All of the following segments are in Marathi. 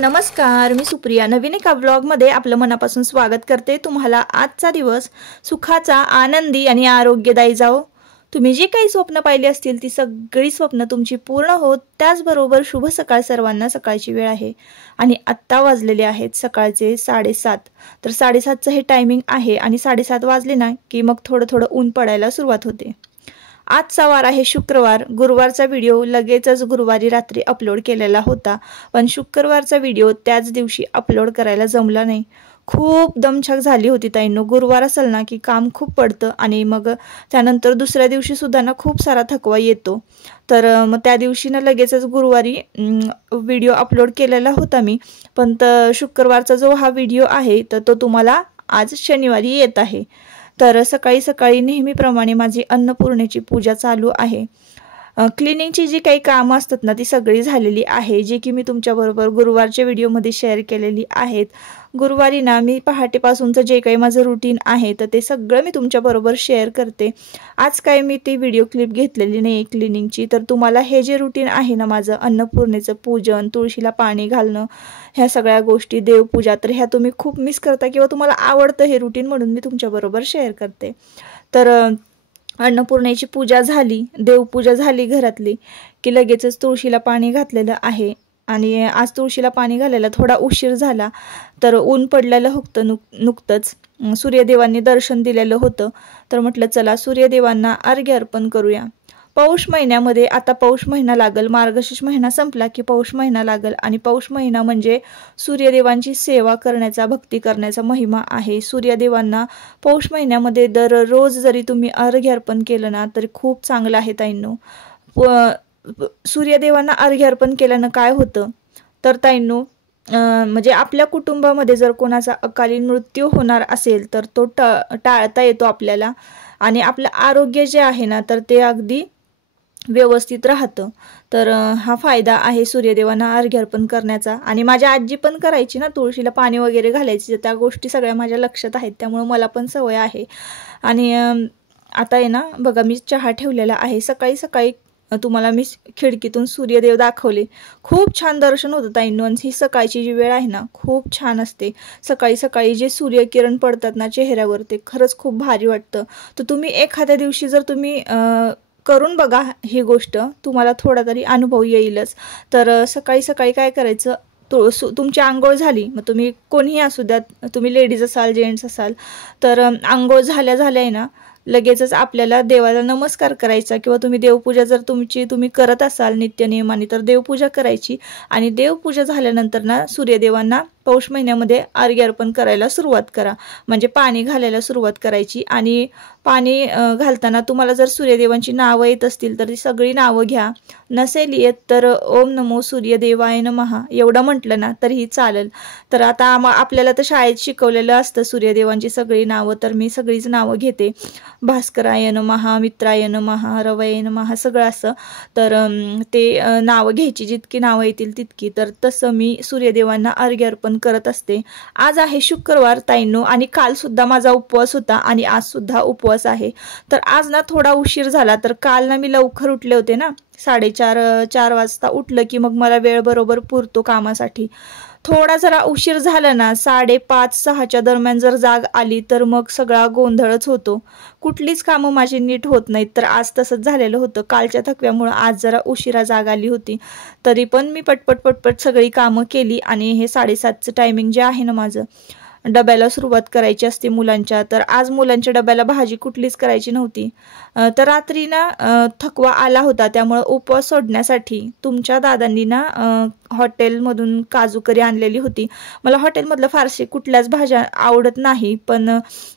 नमस्कार, मी सुप्रिया नवीन एका व्लॉगमध्ये आपलं मनापासून स्वागत करते। तुम्हाला आजचा दिवस सुखाचा, आनंदी आणि आरोग्यदायी जाओ। तुम्ही जे काही स्वप्न पाहिली असतील ती सगळी स्वप्न तुमची पूर्ण होत। त्याचबरोबर शुभ सकाळ सर्वांना। सकाळची वेळ आहे आणि आत्ता वाजलेले आहेत सकाळचे 7:30। तर 7:30चं हे टायमिंग आहे आणि 7:30 वाजले ना की मग थोडं ऊन पडायला सुरुवात होते। आजचा वार आहे शुक्रवार। गुरुवारचा व्हिडिओ लगेचच गुरुवारी रात्री अपलोड केलेला होता, पण शुक्रवारचा व्हिडिओ त्याच दिवशी अपलोड करायला जमला नाही। खूप दमछाक झाली होती ताईंनो। गुरुवार असेल ना की काम खूप पडतं आणि मग त्यानंतर दुसऱ्या दिवशी सुद्धा ना खूप सारा थकवा येतो। तर मग त्या दिवशी ना लगेचच गुरुवारी व्हिडिओ अपलोड केलेला होता मी, पण शुक्रवारचा जो हा व्हिडिओ आहे तर तो तुम्हाला आज शनिवारी येत आहे। तर सकाळी सकाळी नेहमीप्रमाणे माझी अन्नपूर्णेची पूजा चालू आहे। क्लिनिंगची जी काही कामं असतात ना ती सगळी झालेली आहे, जे की मी तुमच्याबरोबर गुरुवारच्या व्हिडिओमध्ये शेअर केलेली आहेत। गुरुवारी ना मी पहाटेपासूनचं जे काही माझं रुटीन आहे तर ते सगळं मी तुमच्याबरोबर शेअर करते। आज काय मी ती व्हिडिओ क्लिप घेतलेली नाही क्लिनिंगची। तर तुम्हाला हे जे रुटीन आहे ना माझं, अन्नपूर्णेचं पूजन, तुळशीला पाणी घालणं, ह्या सगळ्या गोष्टी, देवपूजा, तर ह्या तुम्ही खूप मिस करता किंवा तुम्हाला आवडतं हे रुटीन, म्हणून मी तुमच्याबरोबर शेअर करते। तर अन्नपूर्णेची पूजा झाली, देवपूजा झाली घरातली की लगेचच तुळशीला पाणी घातलेलं आहे। आणि आज तुळशीला पाणी घालायला थोडा उशीर झाला, तर ऊन पडलेलं होतं नुकतंच। सूर्यदेवांनी दर्शन दिलेलं होतं, तर म्हटलं चला सूर्यदेवांना अर्घ्य अर्पण करूया। पौष महिन्यामध्ये आता पौष महिना लागल, मार्गशीर्ष महिना संपला की पौष महिना लागल आणि पौष महिना म्हणजे सूर्यदेवांची सेवा करण्याचा, भक्ती करण्याचा महिमा आहे। सूर्यदेवांना पौष महिन्यामध्ये दररोज जरी तुम्ही अर्घ्य अर्पण केलं ना तरी खूप चांगलं आहे ताईंनो। सूर्यदेवांना अर्घ्य अर्पण केल्यानं काय होतं तर ताईंनो, म्हणजे आपल्या कुटुंबामध्ये जर कोणाचा अकाली मृत्यू होणार असेल तर तो टाळता येतो आपल्याला, आणि आपलं आरोग्य जे आहे ना तर ते अगदी व्यवस्थित राहतं। तर हा फायदा आहे सूर्यदेवांना अर्घ्य अर्पण करण्याचा। आणि माझ्या आजी पण करायची ना, तुळशीला पाणी वगैरे घालायची, त्या गोष्टी सगळ्या माझ्या लक्षात आहेत, त्यामुळे मला पण सवय आहे। आणि आता आहे ना बघा, मी चहा ठेवलेला आहे। सकाळी सकाळी तुम्हाला मी खिडकीतून सूर्यदेव दाखवले, खूप छान दर्शन होतं ताईंनो। ही सकाळची जी वेळ आहे ना खूप छान असते। सकाळी सकाळी जे सूर्यकिरण पडतात ना चेहऱ्यावर ते खरंच खूप भारी वाटतं। तर तुम्ही एखाद्या दिवशी जर तुम्ही करून बघा ही गोष्ट, तुम्हाला थोडा तरी अनुभव येईलच। तर सकाळी सकाळी काय करायचं, तुमची आंघोळ झाली, मग तुम्ही कोणीही असू द्या, तुम्ही लेडीज असाल, जेंट्स असाल, तर आंघोळ झाल्या आहे ना लगेचच आपल्याला देवाला नमस्कार करायचा, किंवा तुम्ही देवपूजा जर तुम्ही करत असाल नित्यनियमाने तर देवपूजा करायची। आणि देवपूजा झाल्यानंतर ना सूर्यदेवांना पौष महिन्यामध्ये अर्घ्य अर्पण करायला सुरुवात करा, म्हणजे पाणी घालायला सुरुवात करायची। आणि पाणी घालताना तुम्हाला जर सूर्यदेवांची नावं येत असतील तर ती सगळी नावं घ्या, नसेल येत तर ओम नमो सूर्यदेवाय नमः एवढं म्हटलं ना तरीही चालेल। तर आता आपल्याला तर शाळेत शिकवलेलं असतं सूर्यदेवांची सगळी नावं, तर मी सगळीच नावं घेते। भास्कराय नमः, मित्राय नमः, रवये नमः, सगळं असं। तर ते नावं घ्यायची, जितकी नावं येतील तितकी। तर तसं मी सूर्यदेवांना अर्घ्य अर्पण करत असते। आज आहे शुक्रवार ताईंनो, आणि काल सुद्धा माझा उपवास होता आणि आज सुद्धा उपवास आहे। तर आज ना थोडा उशीर झाला, तर काल ना मी लवकर उठले होते ना, 4:30 वाजता उठलं की मग मला वेळ बरोबर पुरतो कामासाठी। थोडा जरा उशीर झाला ना, 5:30-6च्या दरम्यान जर जाग आली तर मग सगळा गोंधळच होतो, कुठलीच कामं माझी नीट होत नाहीत। तर आज तसंच झालेलं होतं, कालच्या थकव्यामुळे आज जरा उशिरा जाग आली होती। तरी पण मी पटपट सगळी कामं केली। आणि हे 7:30चं टायमिंग जे आहे ना माझं, डब्याला सुरुवात करायची असते मुलांच्या, तर आज मुलांच्या डब्याला भाजी कुठलीच करायची नव्हती। तर रात्री ना थकवा आला होता, त्यामुळे उपवास सोडण्यासाठी तुमच्या दादांनी ना हॉटेलमधून काजू करी आणलेली होती। मला हॉटेलमधलं फारसे कुठल्याच भाज्या आवडत नाही, पण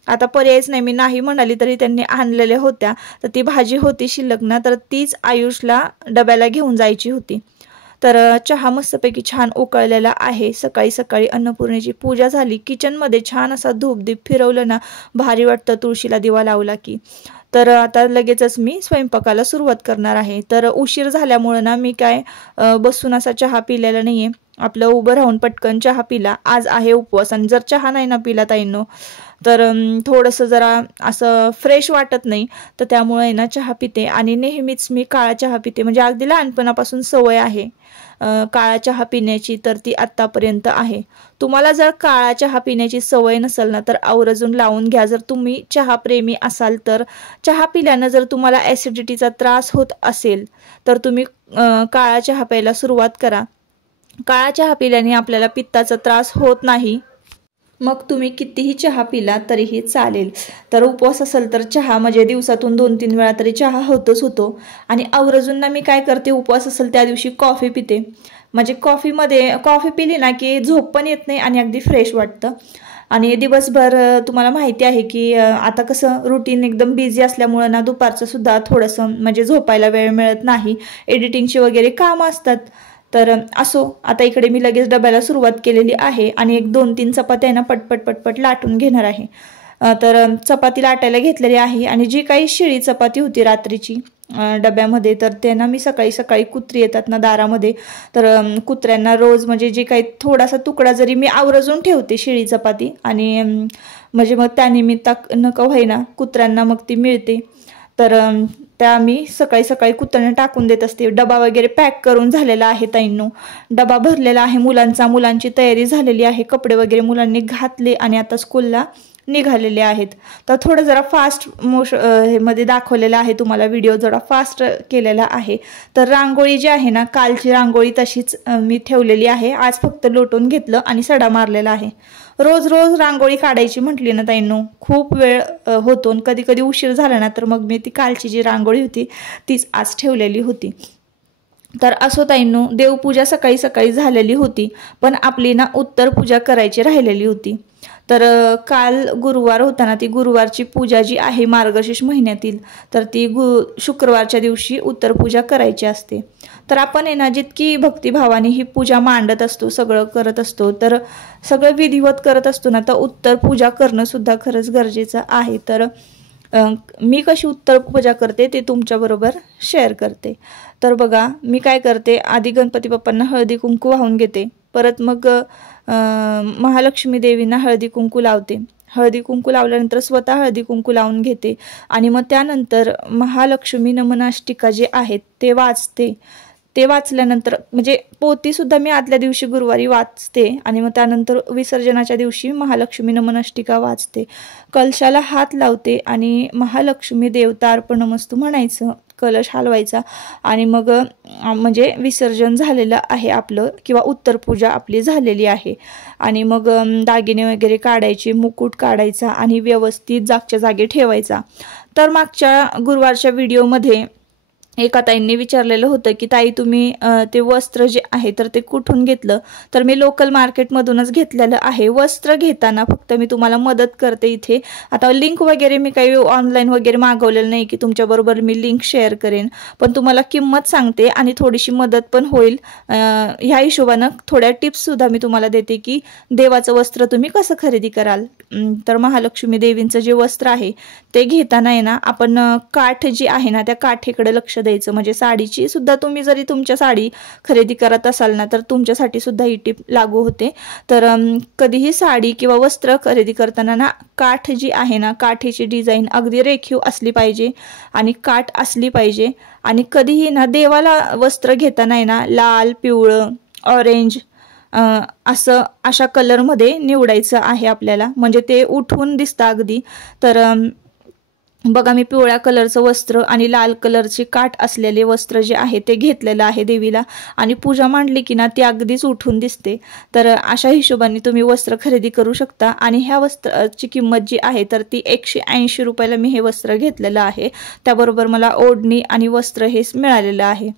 आता पर्यायच नाही, मी नाही म्हणाली तरी त्यांनी आणलेल्या होत्या, तर ती भाजी होती शिल्लक ना, तर तीच आयुषला डब्याला घेऊन जायची होती। तर चहा मस्तपैकी छान उकळलेला आहे। सकाळी सकाळी अन्नपूर्णेची पूजा झाली, किचनमध्ये छान असा धूपदीप फिरवलं ना भारी वाटतं तुळशीला दिवा लावला की। तर आता लगेचच मी स्वयंपाकाला सुरुवात करणार आहे। तर उशीर झाल्यामुळे ना मी काय बसून असा चहा पिलेला नाहीये, आपलं उभं राहून पटकन चहा पिला। आज आहे उपवास, आणि जर चहा नाही ना पिला ताईंनो तर थोडंसं जरा असं फ्रेश वाटत नाही, तर त्यामुळे ना चहा पिते। आणि नेहमीच मी काळा चहा पिते, म्हणजे अगदी लहानपणापासून सवय आहे। काळा चहा पिण्याची तर ती आत्तापर्यंत आहे. तुम्हाला जर काळा चहा पिण्याची सवय नसेल ना तर आवर्जून लावून घ्या. जर तुम्ही चहा प्रेमी असाल तर चहा पिल्यानं जर तुम्हाला ॲसिडिटीचा त्रास होत असेल तर तुम्ही काळा चहा प्यायला सुरुवात करा. काळा चहा पिल्याने आपल्याला पित्ताचा त्रास होत नाही. मग तुम्ही कितीही चहा पिला तरीही चालेल. तर उपवास असेल तर चहा म्हणजे दिवसातून 2-3 वेळा तरी चहा होतच होतो. आणि आवर्जून ना मी काय करते, उपवास असेल त्या दिवशी कॉफी पिते. म्हणजे कॉफी पिली ना की झोप पण येत नाही आणि अगदी फ्रेश वाटतं. आणि दिवसभर तुम्हाला माहिती आहे की आता कसं रुटीन एकदम बिझी असल्यामुळं ना दुपारचं सुद्धा थोडंसं म्हणजे झोपायला वेळ मिळत नाही. एडिटिंगची वगैरे कामं असतात. तर असो, आता इकडे मी लगेच डब्याला सुरुवात केलेली आहे आणि 1-2-3 चपात्या ना पटपट लाटून घेणार आहे. तर चपाती लाटायला घेतलेली आहे आणि जी काही शिळी चपाती होती रात्रीची डब्यामध्ये तर त्यांना मी सकाळी कुत्री येतात ना दारामध्ये, तर कुत्र्यांना रोज म्हणजे जे काही थोडासा तुकडा जरी मी आवर्जून ठेवते शिळी चपाती आणि म्हणजे मग त्यानिमित्तानं का होईना कुत्र्यांना मग ती मिळते. तर त्या मी सकाळी कुत्र्यांना टाकून देत असते. डबा वगैरे पॅक करून झालेला आहे ताईंनो. डबा भरलेला आहे मुलांची तयारी झालेली आहे. कपडे वगैरे मुलांनी घातले आणि आता स्कूलला निघालेले आहेत. तर थोडं जरा फास्ट मध्ये दाखवलेला आहे तुम्हाला, व्हिडिओ जरा फास्ट केलेला आहे. तर रांगोळी जी आहे ना, कालची रांगोळी तशीच मी ठेवलेली आहे. आज फक्त लोटून घेतलं आणि सडा मारलेला आहे. रोज रांगोळी काढायची म्हटली ना ताईंनो खूप वेळ होतो. कधी उशीर झाला ना तर मग मी ती कालची जी रांगोळी होती तीच आज ठेवलेली होती. तर असो ताईंनो, देवपूजा सकाळी झालेली होती पण आपली ना उत्तर पूजा करायची राहिलेली होती. तर काल गुरुवार होता ना, ती गुरुवारची पूजा जी आहे मार्गशीर्ष महिन्यातील तर ती शुक्रवारच्या दिवशी उत्तर पूजा करायची असते. तर आपण आहे ना जितकी भक्तिभावाने ही पूजा मांडत असतो, सगळं करत असतो, तर सगळं विधिवत करत असतो ना, तर उत्तर पूजा करणं सुद्धा खरंच गरजेचं आहे. तर मी कशी उत्तर पूजा करते ते तुमच्याबरोबर शेअर करते. तर बघा मी काय करते, आधी गणपती बाप्पांना हळदी कुंकू वाहून घेते. परत मग महालक्ष्मी देवींना हळदी कुंकू लावते. हळदी कुंकू लावल्यानंतर स्वतः हळदी कुंकू लावून घेते आणि मग त्यानंतर महालक्ष्मी नमनाष्टिका जे आहेत ते वाचते. ते वाचल्यानंतर म्हणजे पोथीसुद्धा मी आदल्या दिवशी गुरुवारी वाचते आणि मग त्यानंतर विसर्जनाच्या दिवशी महालक्ष्मी नमनाष्टिका वाचते. कलशाला हात लावते आणि महालक्ष्मी देवता अर्पणमस्तू म्हणायचं, कलश हलवायचा आणि मग म्हणजे विसर्जन झालेलं आहे आपलं किंवा उत्तर पूजा आपली झालेली आहे. आणि मग दागिने वगैरे काढायचे, मुकुट काढायचा आणि व्यवस्थित जागच्या जागी ठेवायचा. तर मागच्या गुरुवारच्या व्हिडिओमध्ये एका ताईंनी विचारलेलं होतं की ताई तुम्ही ते वस्त्र जे आहे तर ते कुठून घेतलं, तर मी लोकल मार्केटमधूनच घेतलेलं आहे. वस्त्र घेताना फक्त मी तुम्हाला मदत करते इथे. आता लिंक वगैरे मी काही ऑनलाईन वगैरे मागवलेलं नाही की तुमच्याबरोबर मी लिंक शेअर करेन, पण तुम्हाला किंमत सांगते आणि थोडीशी मदत पण होईल. ह्या हिशोबानं थोड्या टिप्ससुद्धा मी तुम्हाला देते की देवाचं वस्त्र तुम्ही कसं खरेदी कराल. तर महालक्ष्मी देवींचं जे वस्त्र आहे ते घेताना आहे ना, आपण काठ जी आहे ना त्या काठेकडे लक्ष द्यायचं. म्हणजे साडीची सुद्धा तुम्ही जरी तुमच्या साडी खरेदी करत असाल ना तर तुमच्यासाठी सुद्धा ही टिप लागू होते. तर कधीही साडी किंवा वस्त्र खरेदी करताना ना काठ जी आहे ना, काठीची डिझाईन अगदी रेखीव असली पाहिजे आणि काठ असली पाहिजे. आणि कधीही ना देवाला वस्त्र घेताना आहे ना लाल, पिवळं, ऑरेंज अशा कलरमध्ये निवडायचं आहे आपल्याला, म्हणजे ते उठून दिसतं अगदी. तर बघा मी पिवळ्या कलरचं वस्त्र आणि लाल कलरची काठ असलेले वस्त्र जे आहे ते घेतलेलं आहे देवीला आणि पूजा मांडली की ना ती अगदीच उठून दिसते. तर अशा हिशोबाने तुम्ही वस्त्र खरेदी करू शकता. आणि ह्या वस्त्राची किंमत जी आहे तर ती 180 रुपयाला मी हे वस्त्र घेतलेलं आहे. त्याबरोबर मला ओढणी आणि वस्त्र हे मिळालेलं आहे.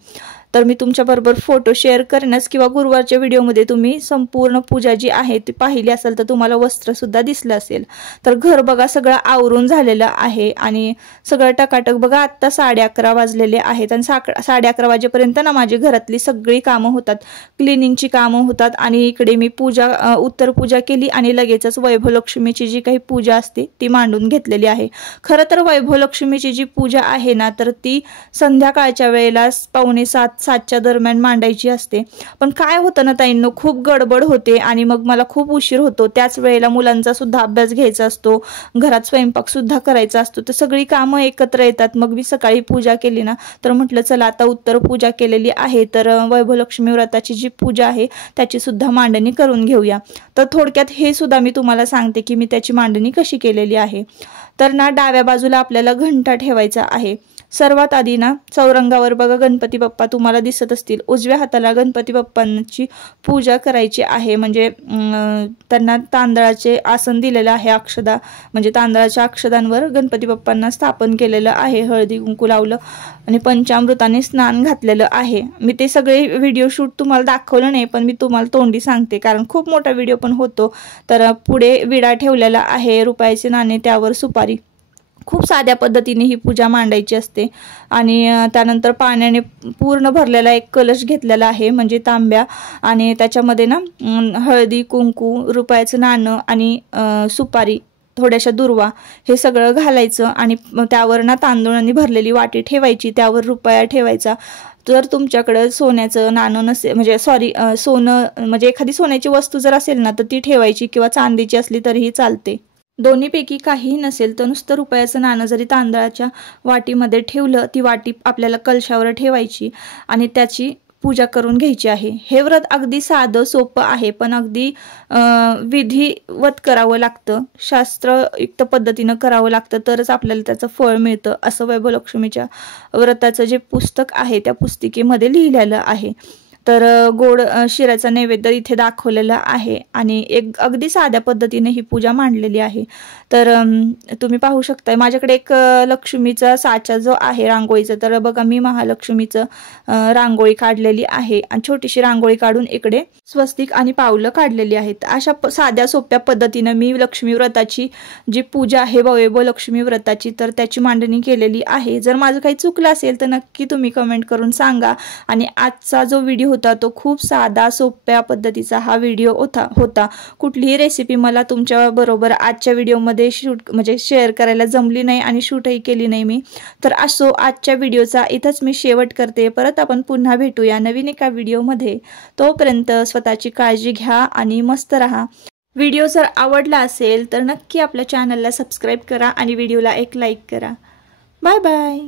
तर मी तुमच्याबरोबर फोटो शेअर करेनच किंवा गुरुवारच्या व्हिडिओमध्ये तुम्ही संपूर्ण पूजा जी आहे ती पाहिली असेल तर तुम्हाला वस्त्रसुद्धा दिसलं असेल. तर घर बघा सगळं आवरून झालेलं आहे आणि सगळं टकाटक. बघा आत्ता 11:30 वाजलेले आहेत आणि 11:30 वाजेपर्यंत ना माझी घरातली सगळी कामं होतात, क्लिनिंगची कामं होतात. आणि इकडे मी उत्तर पूजा केली आणि लगेचच वैभवलक्ष्मीची जी काही पूजा असते ती मांडून घेतलेली आहे. खरं तर वैभवलक्ष्मीची जी पूजा आहे ना तर ती संध्याकाळच्या वेळेला 6:45 7च्या दरम्यान मांडायची असते। पण काय होतं ना ताईंनो, खूप गडबड होते आणि मग मला खूप उशीर होतो। त्याच वेळेला मुलांचा सुद्धा अभ्यास घ्यायचा असतो, घरात स्वयंपाक सुद्धा करायचा असतो, तर सगळी कामं एकत्र येतात। मग मी सकाळी पूजा केली ना, तर म्हटलं चला आता उत्तर पूजा केलेली आहे तर वैभवलक्ष्मी व्रताची जी पूजा आहे त्याची सुद्धा मांडणी करून घेऊया। तर थोडक्यात हे सुद्धा मी तुम्हाला सांगते की मी त्याची मांडणी कशी केलेली आहे। तर ना डाव्या बाजूला आपल्याला घंटा ठेवायचा आहे। सर्वात आधी ना चौरंगावर बघा गणपती बाप्पा तुम्हाला दिसत असतील, उजव्या हाताला गणपती बाप्पांची पूजा करायची आहे। म्हणजे त्यांना तांदळाचे आसन दिलेलं आहे, अक्षदा म्हणजे तांदळाच्या अक्षदांवर गणपती बाप्पांना स्थापन केलेलं आहे, हळदी कुंकू लावलं आणि पंचामृताने स्नान घातलेलं आहे। मी ते सगळे व्हिडिओ शूट तुम्हाला दाखवलं नाही, पण मी तुम्हाला तोंडी सांगते कारण खूप मोठा व्हिडिओ पण होतो। तर पुढे विडा ठेवलेला आहे, रुपयाचे नाणे, त्यावर सुपारी। खूप साध्या पद्धतीने ही पूजा मांडायची असते। आणि त्यानंतर पाण्याने पूर्ण भरलेला एक कलश घेतलेला आहे म्हणजे तांब्या, आणि त्याच्यामध्ये ना हळदी कुंकू, रुपयाचं नाणं आणि सुपारी, थोड्याशा दुर्वा हे सगळं घालायचं आणि त्यावर ना तांदूळाने भरलेली वाटी ठेवायची, त्यावर रुपया ठेवायचा। जर तुमच्याकडे सोन्याचं नाणं नसेल म्हणजे सोनं म्हणजे एखादी सोन्याची वस्तू जर असेल ना तर ती ठेवायची, किंवा चांदीची असली तरीही चालते। दोन्हीपैकी काहीही नसेल तर नुसतं रुपयाचं नाणं जरी तांदळाच्या वाटीमध्ये ठेवलं, ती वाटी आपल्याला कलशावर ठेवायची आणि त्याची पूजा करून घ्यायची आहे। हे व्रत अगदी साधं सोपं आहे, पण अगदी विधिवत करावं लागतं, शास्त्रयुक्त पद्धतीनं करावं लागतं, तरच आपल्याला त्याचं फळ मिळतं, असं वैभवलक्ष्मीच्या व्रताचं जे पुस्तक आहे त्या पुस्तिकेमध्ये लिहिलेलं आहे। तर गोड शिऱ्याचा नैवेद्य इथे दाखवलेला आहे आणि एक अगदी साध्या पद्धतीने ही पूजा मांडलेली आहे। तर तुम्ही पाहू शकता माझ्याकडे एक लक्ष्मीचा साचा जो आहे रांगोळीचा, तर बघा मी महालक्ष्मीचं रांगोळी काढलेली आहे आणि छोटीशी रांगोळी काढून इकडे स्वस्तिक आणि पावलं काढलेली आहेत। अशा साध्या सोप्या पद्धतीने मी लक्ष्मी व्रताची जी पूजा आहे वैभवलक्ष्मी व्रताची, तर त्याची मांडणी केलेली आहे। जर माझं काही चुकलं असेल तर नक्की तुम्ही कमेंट करून सांगा। आणि आजचा जो व्हिडिओ होता तो खूप साधा सोप्या पद्धतीचा हा व्हिडिओ होता। कुठलीही रेसिपी मला तुमच्या बरोबर आजच्या व्हिडिओमध्ये म्हणजे शेअर करायला जमली नाही आणि शूटही केली नाही मी। तर असो, आजच्या व्हिडिओचा इथंच मी शेवट करते। परत आपण पुन्हा भेटूया नवीन एका व्हिडिओमध्ये। तोपर्यंत स्वतःची काळजी घ्या आणि मस्त राहा। व्हिडिओ जर आवडला असेल तर नक्की आपल्या चॅनलला सबस्क्राईब करा आणि व्हिडिओला एक लाईक करा। Bye bye.